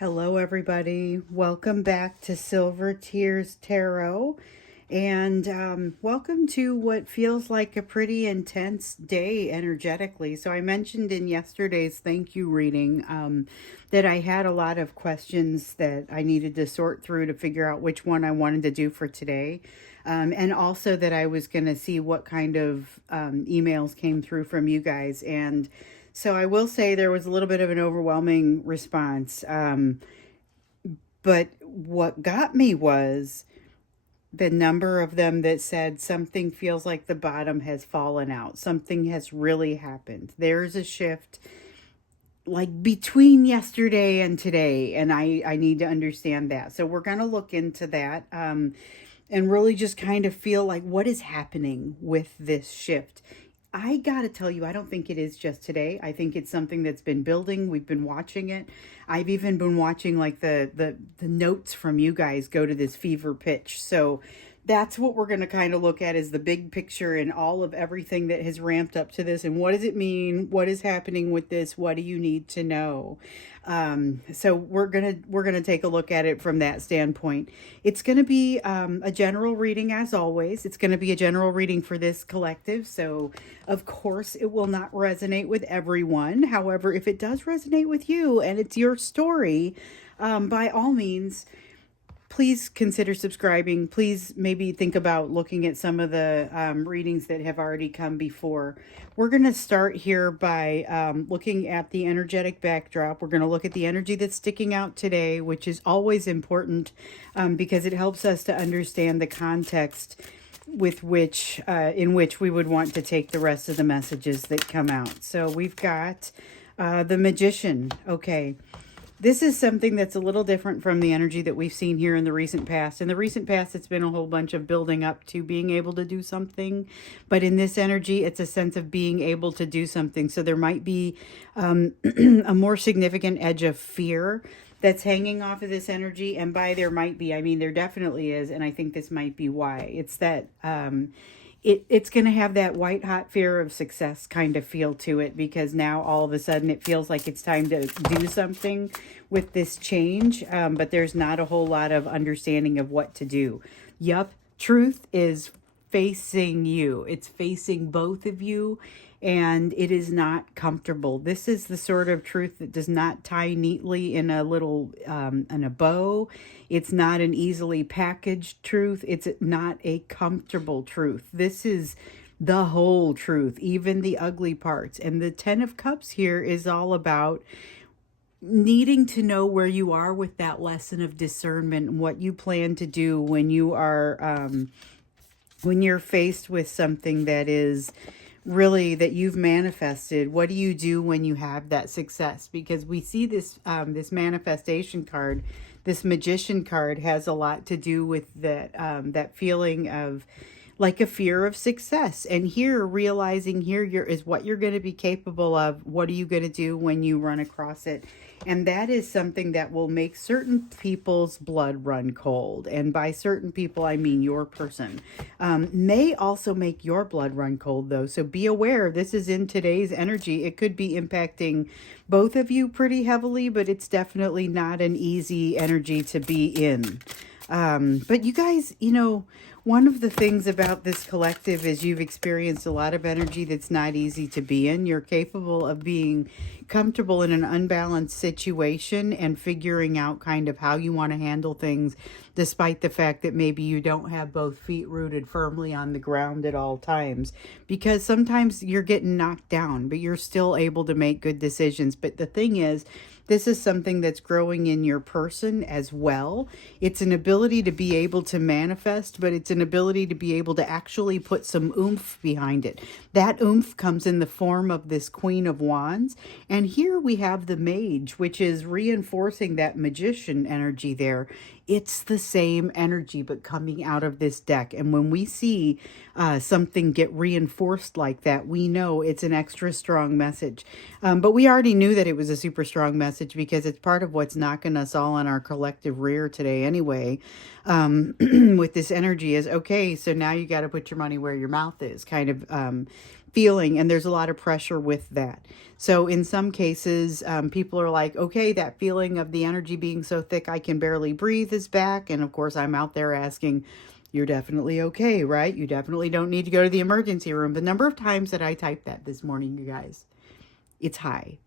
Hello, everybody. Welcome back to Silver Tears Tarot. And welcome to what feels like a pretty intense day energetically. So, I mentioned in yesterday's thank you reading that I had a lot of questions that I needed to sort through to figure out which one I wanted to do for today. And also that I was going to see what kind of emails came through from you guys. And so I will say there was a little bit of an overwhelming response. But what got me was the number of them that said something feels like the bottom has fallen out. Something has really happened. There's a shift like between yesterday and today, and I need to understand that. So we're going to look into that and really just kind of feel like what is happening with this shift. I gotta tell you, I don't think it is just today. I think it's something that's been building. We've been watching it. I've even been watching like the notes from you guys go to this fever pitch. So that's what we're going to kind of look at is the big picture and all of everything that has ramped up to this and what does it mean? What is happening with this? What do you need to know? So we're gonna take a look at it from that standpoint. It's gonna be a general reading as always. It's gonna be a general reading for this collective. So of course it will not resonate with everyone. However, if it does resonate with you and it's your story, by all means, please consider subscribing. Please maybe think about looking at some of the readings that have already come before. We're going to start here by looking at the energetic backdrop. We're going to look at the energy that's sticking out today, which is always important because it helps us to understand the context with which in which we would want to take the rest of the messages that come out. So we've got the Magician. Okay. This is something that's a little different from the energy that we've seen here in the recent past. In the recent past, it's been a whole bunch of building up to being able to do something. But in this energy, it's a sense of being able to do something. So there might be a more significant edge of fear that's hanging off of this energy. And by there might be, I mean, there definitely is. And I think this might be why. It's that it's going to have that white hot fear of success kind of feel to it because now all of a sudden it feels like it's time to do something with this change, but there's not a whole lot of understanding of what to do. Yup, truth is facing you. It's facing both of you, and it is not comfortable. This is the sort of truth that does not tie neatly in a little in a bow. It's not an easily packaged truth. It's not a comfortable truth. This is the whole truth, even the ugly parts. And the 10 of Cups here is all about needing to know where you are with that lesson of discernment and what you plan to do when you are when you're faced with something that is really that you've manifested. What do you do when you have that success? Because we see this this manifestation card, this Magician card, has a lot to do with that that feeling of like a fear of success. And here, realizing here is what you're going to be capable of. What are you going to do when you run across it? And that is something that will make certain people's blood run cold. And by certain people, I mean your person. May also make your blood run cold, though. So be aware, this is in today's energy. It could be impacting both of you pretty heavily, but it's definitely not an easy energy to be in. But you guys, you know, one of the things about this collective is you've experienced a lot of energy that's not easy to be in. You're capable of being comfortable in an unbalanced situation and figuring out kind of how you want to handle things, despite the fact that maybe you don't have both feet rooted firmly on the ground at all times. Because sometimes you're getting knocked down, but you're still able to make good decisions. But the thing is, this is something that's growing in your person as well. It's an ability to be able to manifest, but it's an ability to be able to actually put some oomph behind it. That oomph comes in the form of this Queen of Wands. And here we have the Mage, which is reinforcing that Magician energy there. It's the same energy, but coming out of this deck. And when we see something get reinforced like that, we know it's an extra strong message. But we already knew that it was a super strong message because it's part of what's knocking us all in our collective rear today anyway. With this energy is, okay, so now you got to put your money where your mouth is kind of feeling, and there's a lot of pressure with that. So in some cases, people are like, okay, that feeling of the energy being so thick I can barely breathe is back. And of course, I'm out there asking, you're definitely okay, right? You definitely don't need to go to the emergency room. The number of times that I typed that this morning, you guys, it's high,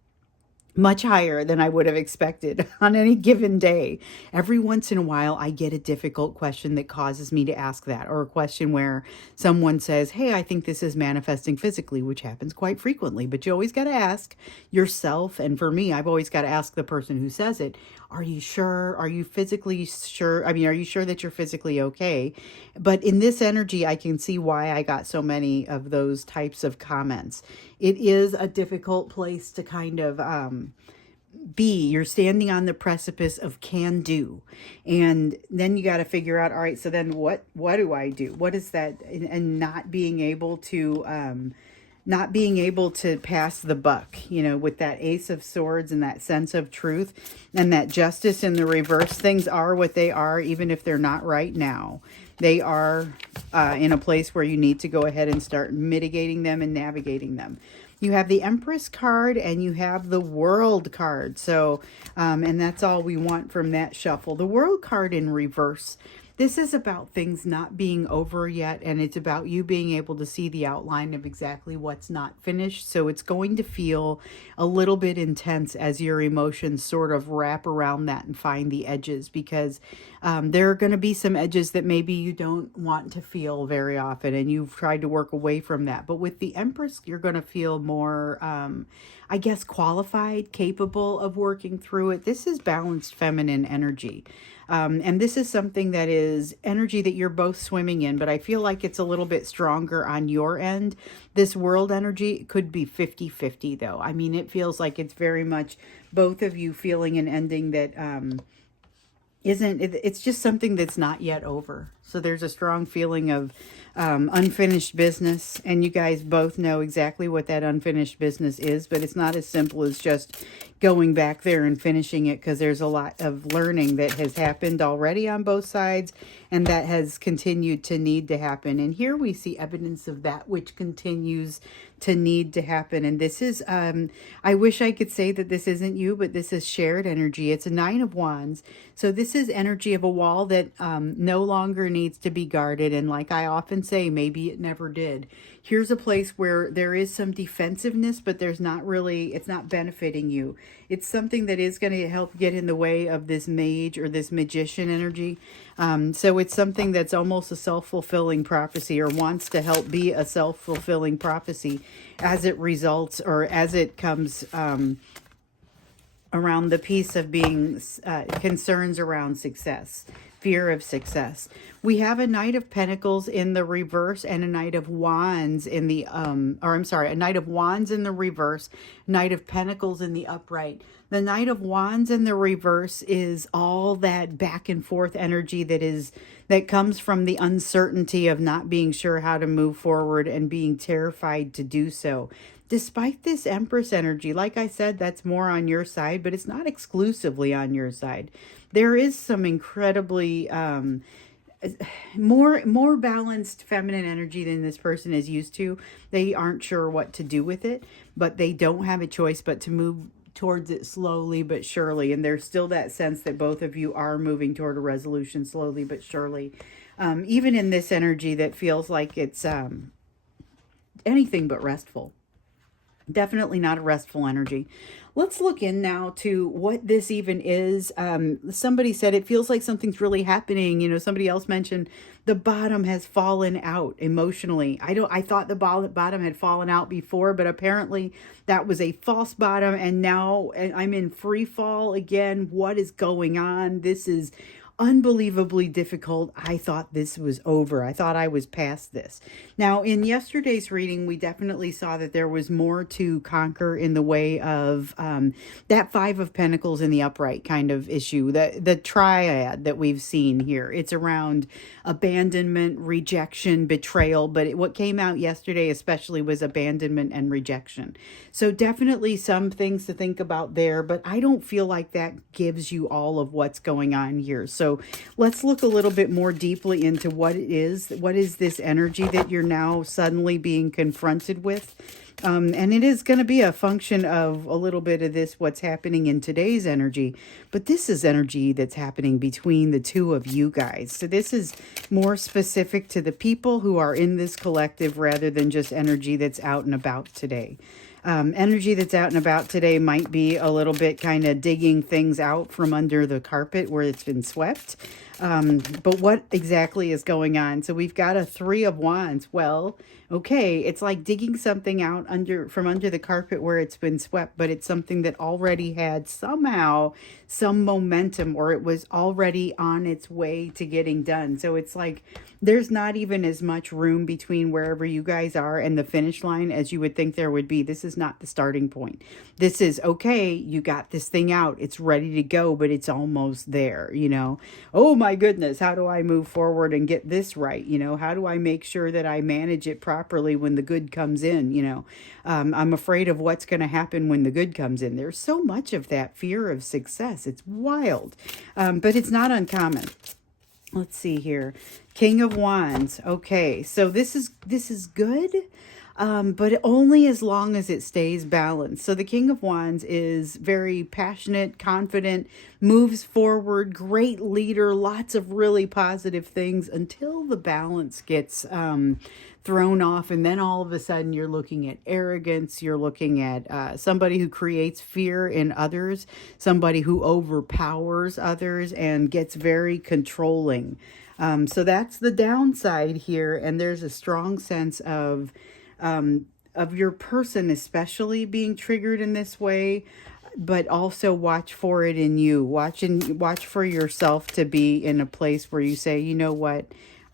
much higher than I would have expected on any given day. Every once in a while, I get a difficult question that causes me to ask that, or a question where someone says, hey, I think this is manifesting physically, which happens quite frequently, but you always got to ask yourself. And for me, I've always got to ask the person who says it, are you sure? Are you physically sure? I mean, are you sure that you're physically okay? But in this energy, I can see why I got so many of those types of comments. It is a difficult place to kind of be. You're standing on the precipice of can do, and then you got to figure out, all right, so then what do I do? What is that? And not being able to pass the buck, with that Ace of Swords and that sense of truth and that justice in the reverse. Things are what they are, even if they're not right now. They are in a place where you need to go ahead and start mitigating them and navigating them. You have the Empress card and you have the World card. So, and that's all we want from that shuffle. The World card in reverse. This is about things not being over yet, and it's about you being able to see the outline of exactly what's not finished. So it's going to feel a little bit intense as your emotions sort of wrap around that and find the edges, because there are going to be some edges that maybe you don't want to feel very often, and you've tried to work away from that. But with the Empress, you're going to feel more, I guess, qualified, capable of working through it. This is balanced feminine energy. And this is something that is energy that you're both swimming in, but I feel like it's a little bit stronger on your end. This World energy could be 50-50 though. I mean, it feels like it's very much both of you feeling an ending that it's just something that's not yet over. So there's a strong feeling of unfinished business, and you guys both know exactly what that unfinished business is, but it's not as simple as just going back there and finishing it, because there's a lot of learning that has happened already on both sides, and that has continued to need to happen. And here we see evidence of that which continues to need to happen. And this is, I wish I could say that this isn't you, but this is shared energy. It's a 9 of Wands. So this is energy of a wall that no longer needs to be guarded. And like I often say, maybe it never did. Here's a place where there is some defensiveness, but there's not really, it's not benefiting you. It's something that is going to help get in the way of this mage or this magician energy. So it's something that's almost a self-fulfilling prophecy, or wants to help be a self-fulfilling prophecy as it results, or as it comes around the piece of being concerns around success, fear of success. We have a Knight of Pentacles in the reverse and a Knight of Wands in the, a Knight of Wands in the reverse, Knight of Pentacles in the upright. The Knight of Wands in the reverse is all that back and forth energy that comes from the uncertainty of not being sure how to move forward and being terrified to do so. Despite this Empress energy, like I said, that's more on your side, but it's not exclusively on your side. There is some incredibly more balanced feminine energy than this person is used to. They aren't sure what to do with it, but they don't have a choice but to move towards it slowly but surely. And there's still that sense that both of you are moving toward a resolution slowly but surely. Even in this energy that feels like it's anything but restful. Definitely not a restful energy. Let's look in now to what this even is. Somebody said it feels like something's really happening. Somebody else mentioned the bottom has fallen out emotionally. I thought the bottom had fallen out before, but apparently that was a false bottom, and now I'm in free fall again. What is going on? This is unbelievably difficult. I thought this was over. I thought I was past this. Now, in yesterday's reading, we definitely saw that there was more to conquer in the way of that Five of Pentacles in the upright kind of issue, the triad that we've seen here. It's around abandonment, rejection, betrayal, but what came out yesterday especially was abandonment and rejection. So definitely some things to think about there, but I don't feel like that gives you all of what's going on here. So So let's look a little bit more deeply into what it is. What is this energy that you're now suddenly being confronted with? And it is going to be a function of a little bit of this, what's happening in today's energy. But this is energy that's happening between the two of you guys. So this is more specific to the people who are in this collective rather than just energy that's out and about today. Energy that's out and about today might be a little bit kind of digging things out from under the carpet where it's been swept. But what exactly is going on? So we've got a 3 of Wands. Well, okay, it's like digging something out from under the carpet where it's been swept, but it's something that already had somehow some momentum, or it was already on its way to getting done. So it's like there's not even as much room between wherever you guys are and the finish line as you would think there would be. This is not the starting point. This is, okay, you got this thing out. It's ready to go, but it's almost there, you know. Oh my goodness, how do I move forward and get this right? You know, how do I make sure that I manage it properly when the good comes in? You know, I'm afraid of what's going to happen when the good comes in. There's so much of that fear of success. It's wild, but it's not uncommon. Let's see here. King of Wands. Okay, so this is good. But only as long as it stays balanced. So the King of Wands is very passionate, confident, moves forward, great leader, lots of really positive things until the balance gets thrown off. And then all of a sudden you're looking at arrogance. You're looking at somebody who creates fear in others, somebody who overpowers others and gets very controlling. So that's the downside here. And there's a strong sense of your person especially being triggered in this way, but also watch for it in you. Watch for yourself to be in a place where you say, you know what,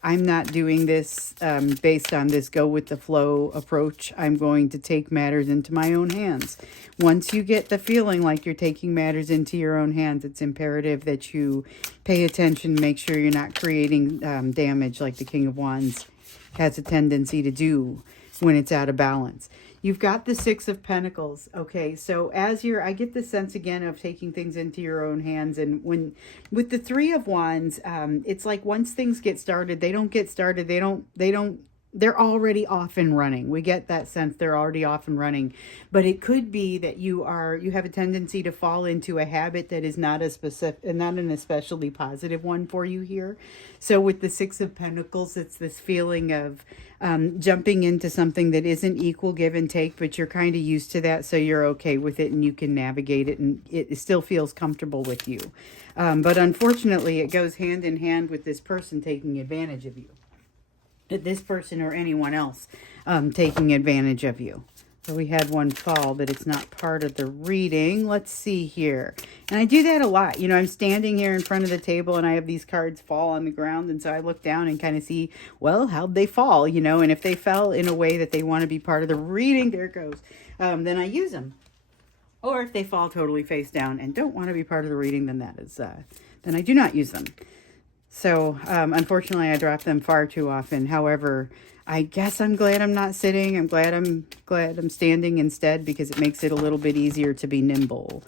I'm not doing this based on this go with the flow approach. I'm going to take matters into my own hands. Once you get the feeling like you're taking matters into your own hands, it's imperative that you pay attention, make sure you're not creating damage like the King of Wands has a tendency to do when it's out of balance. You've got the 6 of Pentacles. Okay, so as I get the sense again of taking things into your own hands. And with the 3 of Wands, it's like once things get started, they don't get started. They're already off and running. We get that sense they're already off and running. But it could be that you have a tendency to fall into a habit that is not an especially positive one for you here. So with the 6 of Pentacles, it's this feeling of jumping into something that isn't equal give and take, but you're kind of used to that, so you're okay with it and you can navigate it and it still feels comfortable with you. But unfortunately, it goes hand in hand with this person taking advantage of you. This person or anyone else taking advantage of you. So we had one fall, but it's not part of the reading. Let's see here. And I do that a lot. You know, I'm standing here in front of the table and I have these cards fall on the ground. And so I look down and kind of see, well, how'd they fall? You know, and if they fell in a way that they want to be part of the reading, there it goes. Then I use them. Or if they fall totally face down and don't want to be part of the reading, then then I do not use them. So, unfortunately, I drop them far too often. However, I guess I'm glad I'm not sitting. I'm glad I'm standing instead because it makes it a little bit easier to be nimble.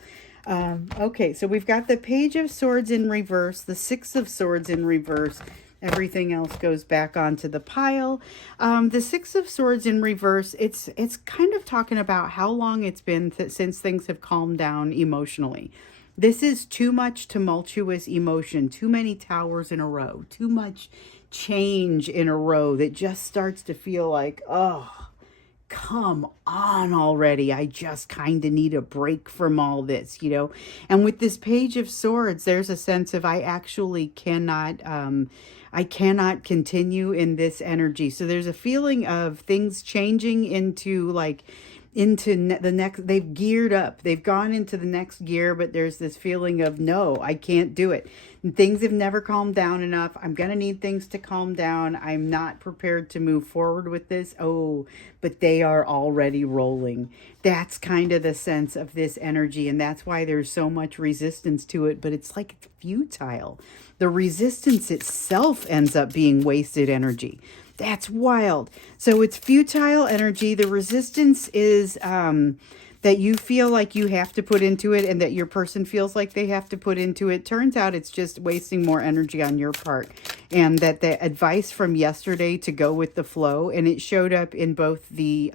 Okay, so we've got the Page of Swords in reverse, the 6 of Swords in reverse. Everything else goes back onto the pile. The 6 of Swords in reverse, it's kind of talking about how long it's been since things have calmed down emotionally. This is too much tumultuous emotion, too many towers in a row, too much change in a row that just starts to feel like, oh, come on already. I just kind of need a break from all this, you know. And with this Page of Swords, there's a sense of I actually cannot continue in this energy. So there's a feeling of things changing into the next, they've geared up, they've gone into the next gear, but there's this feeling of no, I can't do it. And things have never calmed down enough. I'm gonna need things to calm down. I'm not prepared to move forward with this. Oh, but they are already rolling. That's kind of the sense of this energy, and that's why there's so much resistance to it, but it's like it's futile. The resistance itself ends up being wasted energy. That's wild. So it's futile energy. The resistance is that you feel like you have to put into it and that your person feels like they have to put into it, turns out it's just wasting more energy on your part. And that the advice from yesterday to go with the flow, and it showed up in both the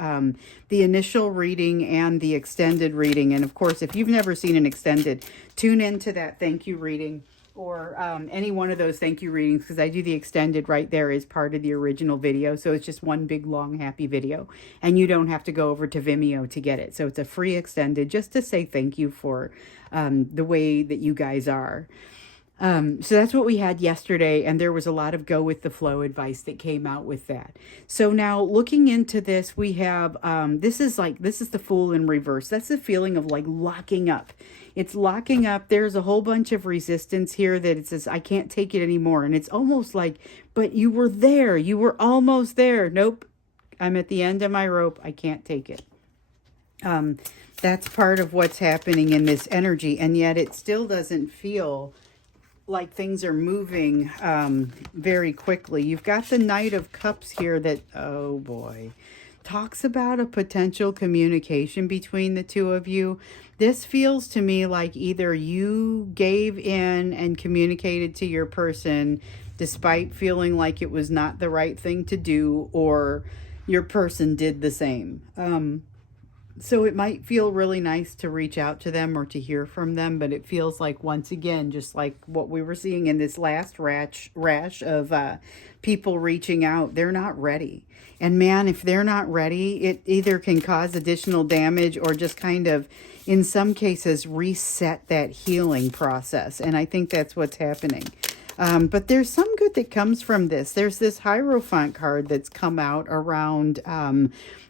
initial reading and the extended reading. And of course, if you've never seen an extended, tune into that thank you reading, or any one of those thank you readings, because I do the extended right there as part of the original video. So it's just one big, long, happy video. And you don't have to go over to Vimeo to get it. So it's a free extended just to say thank you for the way that you guys are. So that's what we had yesterday, and there was a lot of go with the flow advice that came out with that. So now looking into this, we have, this is the Fool in reverse. That's the feeling of like locking up. It's locking up. There's a whole bunch of resistance here that it says, I can't take it anymore. And it's almost like, but you were there. You were almost there. Nope. I'm at the end of my rope. I can't take it. That's part of what's happening in this energy. And yet it still doesn't feel like things are moving very quickly. You've got the Knight of Cups here that, oh boy, talks about a potential communication between the two of you. This feels to me like either you gave in and communicated to your person despite feeling like it was not the right thing to do, or your person did the same. So it might feel really nice to reach out to them or to hear from them, but it feels like, once again, just like what we were seeing in this last rash of people reaching out, they're not ready. And man, if they're not ready, it either can cause additional damage or just kind of, in some cases, reset that healing process. And I think that's what's happening. But there's some good that comes from this. There's this Hierophant card that's come out around,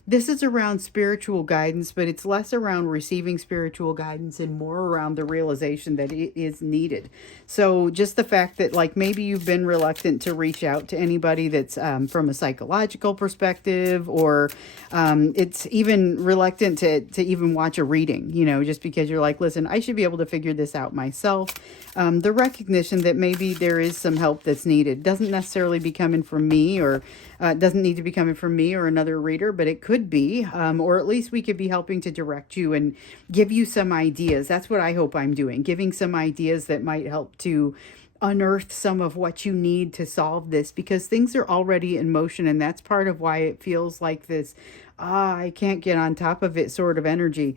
this is around spiritual guidance, but it's less around receiving spiritual guidance and more around the realization that it is needed. So just the fact that, like, maybe you've been reluctant to reach out to anybody that's from a psychological perspective, or it's even reluctant to even watch a reading, you know, just because you're like, listen, I should be able to figure this out myself. The recognition that maybe there is some help that's needed. Doesn't necessarily be coming from me, or doesn't need to be coming from me or another reader, but it could be, or at least we could be helping to direct you and give you some ideas. That's what I hope I'm doing, giving some ideas that might help to unearth some of what you need to solve this, because things are already in motion, and that's part of why it feels like this I can't get on top of it sort of energy.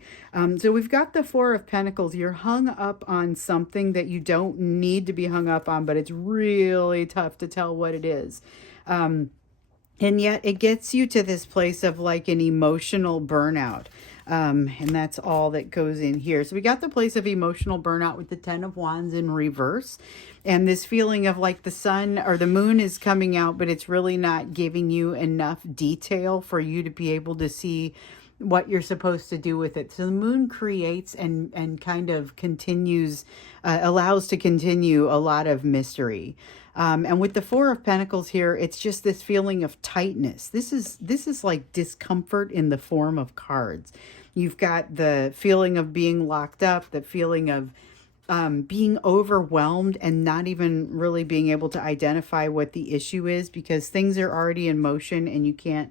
So we've got the Four of Pentacles. You're hung up on something that you don't need to be hung up on, but it's really tough to tell what it is. And yet it gets you to this place of like an emotional burnout. And that's all that goes in here. So we got the place of emotional burnout with the Ten of Wands in reverse. And this feeling of like the sun or the moon is coming out, but it's really not giving you enough detail for you to be able to see what you're supposed to do with it. So the moon creates and kind of continues, allows to continue a lot of mystery. And with the Four of Pentacles here, it's just this feeling of tightness. This is like discomfort in the form of cards. You've got the feeling of being locked up, the feeling of being overwhelmed and not even really being able to identify what the issue is, because things are already in motion and you can't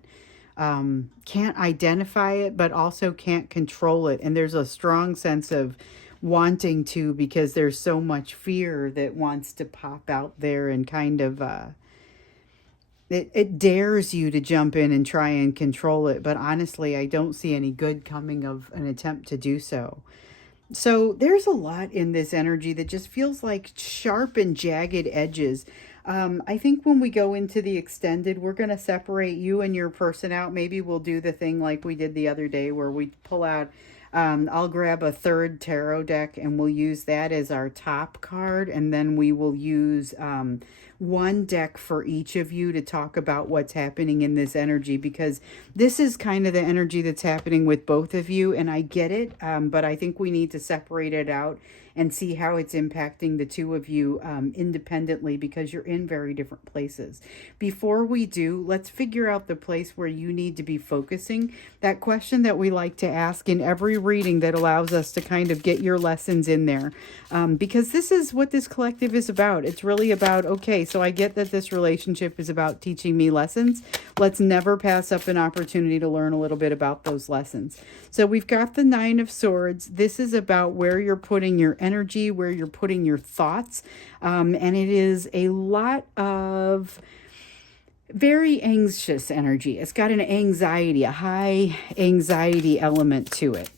identify it, but also can't control it. And there's a strong sense of wanting to, because there's so much fear that wants to pop out there and kind of it dares you to jump in and try and control it. But honestly, I don't see any good coming of an attempt to do so. So there's a lot in this energy that just feels like sharp and jagged edges. I think when we go into the extended, we're going to separate you and your person out. Maybe we'll do the thing like we did the other day where we pull out, I'll grab a third tarot deck and we'll use that as our top card. And then we will use one deck for each of you to talk about what's happening in this energy, because this is kind of the energy that's happening with both of you. And I get it, but I think we need to separate it out and see how it's impacting the two of you independently, because you're in very different places. Before we do, let's figure out the place where you need to be focusing. That question that we like to ask in every reading that allows us to kind of get your lessons in there. Because this is what this collective is about. It's really about, okay, so I get that this relationship is about teaching me lessons. Let's never pass up an opportunity to learn a little bit about those lessons. So we've got the Nine of Swords. This is about where you're putting your energy, where you're putting your thoughts. And it is a lot of very anxious energy. It's got an anxiety, a high anxiety element to it.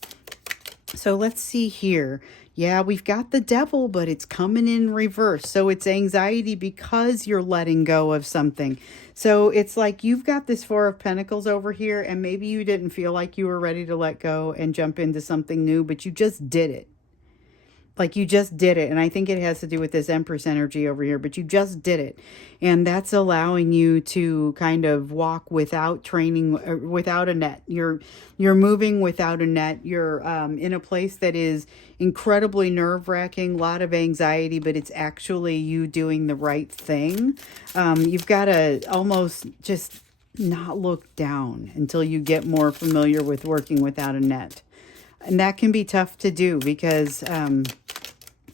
So let's see here. Yeah, we've got the Devil, but it's coming in reverse. So it's anxiety because you're letting go of something. So it's like you've got this Four of Pentacles over here, and maybe you didn't feel like you were ready to let go and jump into something new, but you just did it. Like you just did it. And I think it has to do with this Empress energy over here, but you just did it. And that's allowing you to kind of walk without training, without a net. You're moving without a net. You're in a place that is incredibly nerve-wracking, a lot of anxiety, but it's actually you doing the right thing. You've got to almost just not look down until you get more familiar with working without a net. And that can be tough to do because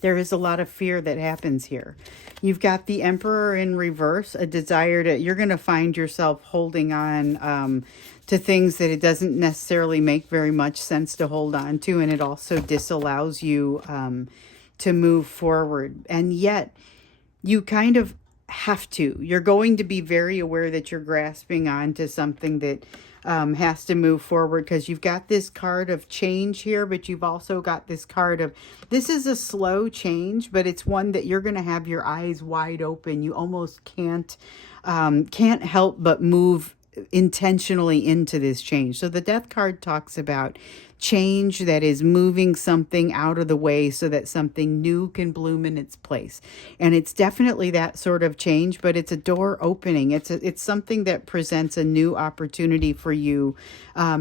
there is a lot of fear that happens here. You've got the Emperor in reverse, a desire to, you're going to find yourself holding on to things that it doesn't necessarily make very much sense to hold on to. And it also disallows you to move forward. And yet you kind of have to. You're going to be very aware that you're grasping onto something that has to move forward, because you've got this card of change here, but you've also got this card of, this is a slow change, but it's one that you're going to have your eyes wide open. You almost can't help but move intentionally into this change. So the Death card talks about change that is moving something out of the way so that something new can bloom in its place. And it's definitely that sort of change, but it's a door opening. It's something that presents a new opportunity for you,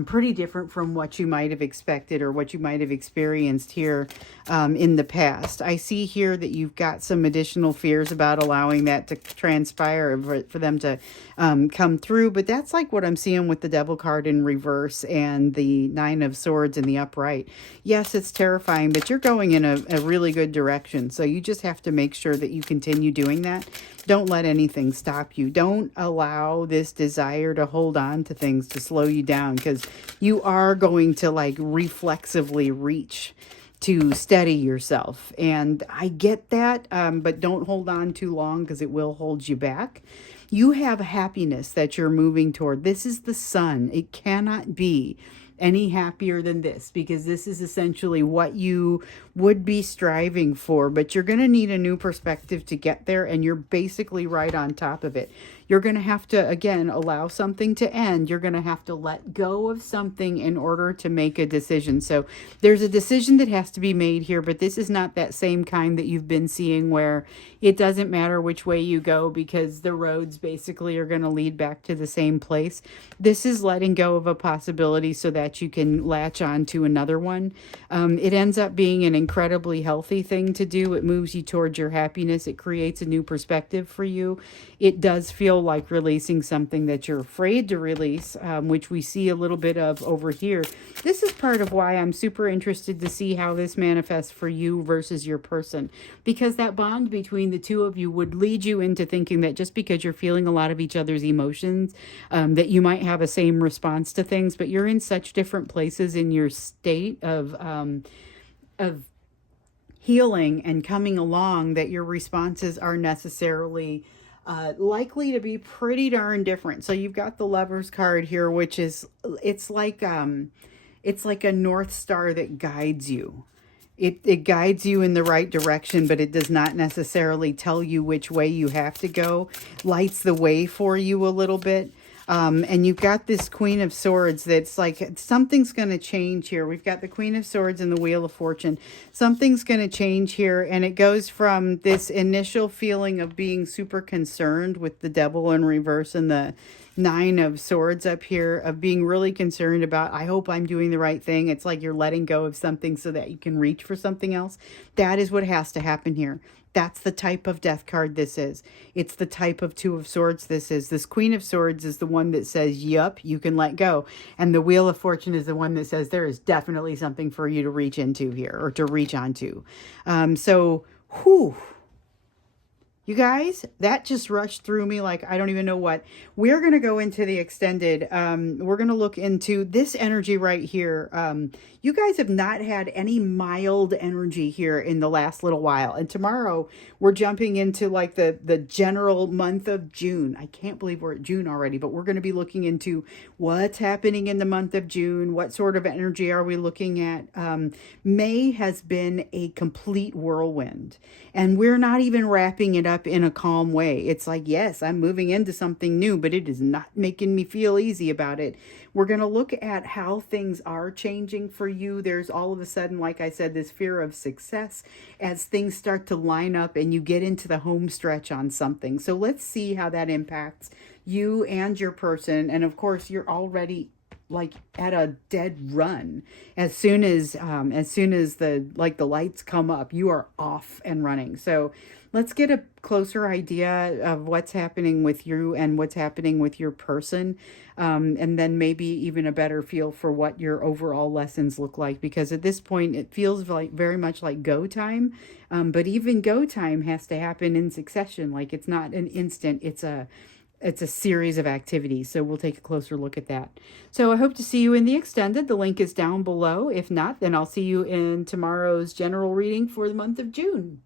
pretty different from what you might have expected or what you might have experienced here in the past. I see here that you've got some additional fears about allowing that to transpire, for them to come through, but that's like what I'm seeing with the Devil card in reverse and the Nine of Swords in the upright. Yes, it's terrifying, but you're going in a really good direction. So you just have to make sure that you continue doing that. Don't let anything stop you. Don't allow this desire to hold on to things to slow you down, because you are going to like reflexively reach to steady yourself. And I get that, but don't hold on too long, because it will hold you back. You have happiness that you're moving toward. This is the Sun. It cannot be any happier than this, because this is essentially what you would be striving for, but you're going to need a new perspective to get there, and you're basically right on top of it. You're going to have to, again, allow something to end. You're going to have to let go of something in order to make a decision. So there's a decision that has to be made here, but this is not that same kind that you've been seeing where it doesn't matter which way you go because the roads basically are going to lead back to the same place. This is letting go of a possibility so that you can latch on to another one. It ends up being an incredibly healthy thing to do. It moves you towards your happiness. It creates a new perspective for you. It does feel like releasing something that you're afraid to release, which we see a little bit of over here. This is part of why I'm super interested to see how this manifests for you versus your person, because that bond between the two of you would lead you into thinking that just because you're feeling a lot of each other's emotions, that you might have a same response to things, but you're in such different places in your state of healing and coming along that your responses are necessarily likely to be pretty darn different. So you've got the Lovers card here, which is, it's like a North Star that guides you. It guides you in the right direction, but it does not necessarily tell you which way you have to go. Lights the way for you a little bit. And you've got this Queen of Swords that's like, something's going to change here. We've got the Queen of Swords and the Wheel of Fortune. Something's going to change here, and it goes from this initial feeling of being super concerned with the Devil in reverse and the Nine of Swords up here, of being really concerned about, I hope I'm doing the right thing. It's like you're letting go of something so that you can reach for something else. That is what has to happen here. That's the type of death card this is. It's the type of Two of Swords this is. This Queen of Swords is the one that says, yup, you can let go. And the Wheel of Fortune is the one that says there is definitely something for you to reach into here, or to reach onto. Whew. You guys, that just rushed through me like I don't even know what. We're going to go into the extended. We're going to look into this energy right here. You guys have not had any mild energy here in the last little while. And tomorrow we're jumping into like the general month of June. I can't believe we're at June already, but we're going to be looking into what's happening in the month of June. What sort of energy are we looking at? May has been a complete whirlwind, and we're not even wrapping it up in a calm way. It's like, yes, I'm moving into something new, but it is not making me feel easy about it. We're going to look at how things are changing for you. There's all of a sudden, like I said, this fear of success as things start to line up and you get into the home stretch on something. So let's see how that impacts you and your person. And of course, you're already like at a dead run. As soon as the lights come up, you are off and running. So let's get a closer idea of what's happening with you and what's happening with your person, and then maybe even a better feel for what your overall lessons look like, because at this point it feels like very much like go time, but even go time has to happen in succession. Like, it's not an instant, it's a series of activities. So we'll take a closer look at that. So I hope to see you in the extended. The link is down below. If not, then I'll see you in tomorrow's general reading for the month of June.